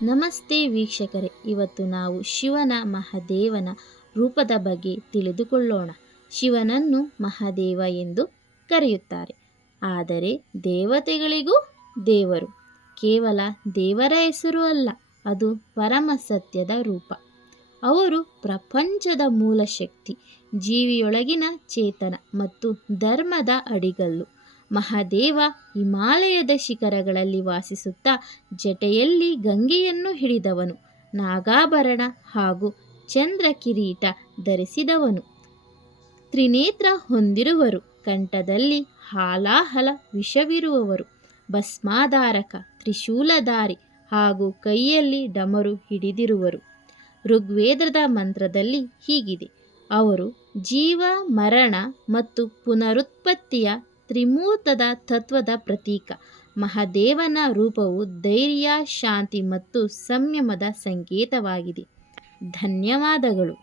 ನಮಸ್ತೆ ವೀಕ್ಷಕರೇ, ಇವತ್ತು ನಾವು ಶಿವನ ಮಹಾದೇವನ ರೂಪದ ಬಗ್ಗೆ ತಿಳಿದುಕೊಳ್ಳೋಣ. ಶಿವನನ್ನು ಮಹಾದೇವ ಎಂದು ಕರೆಯುತ್ತಾರೆ. ಆದರೆ ದೇವತೆಗಳಿಗೂ ದೇವರು ಕೇವಲ ದೇವರ ಹೆಸರು ಅಲ್ಲ, ಅದು ಪರಮ ಸತ್ಯದ ರೂಪ. ಅವರು ಪ್ರಪಂಚದ ಮೂಲ ಶಕ್ತಿ, ಜೀವಿಯೊಳಗಿನ ಚೇತನ ಮತ್ತು ಧರ್ಮದ ಅಡಿಗಲ್ಲು. ಮಹಾದೇವ ಹಿಮಾಲಯದ ಶಿಖರಗಳಲ್ಲಿ ವಾಸಿಸುತ್ತಾ ಜಟೆಯಲ್ಲಿ ಗಂಗೆಯನ್ನು ಹಿಡಿದವನು, ನಾಗಾಭರಣ ಹಾಗೂ ಚಂದ್ರ ಕಿರೀಟ ಧರಿಸಿದವನು, ತ್ರಿನೇತ್ರ ಹೊಂದಿರುವರು, ಕಂಠದಲ್ಲಿ ಹಾಲಾಹಲ ವಿಷವಿರುವವರು, ಭಸ್ಮಾಧಾರಕ, ತ್ರಿಶೂಲಧಾರಿ ಹಾಗೂ ಕೈಯಲ್ಲಿ ಡಮರು ಹಿಡಿದಿರುವರು. ಋಗ್ವೇದದ ಮಂತ್ರದಲ್ಲಿ ಹೀಗಿದೆ: ಅವರು ಜೀವ, ಮರಣ ಮತ್ತು ಪುನರುತ್ಪತ್ತಿಯ ತ್ರಿಮೂರ್ತದ ತತ್ವದ ಪ್ರತೀಕ. ಮಹಾದೇವನ ರೂಪವು ಧೈರ್ಯ, ಶಾಂತಿ ಮತ್ತು ಸಂಯಮದ ಸಂಕೇತವಾಗಿದೆ. ಧನ್ಯವಾದಗಳು.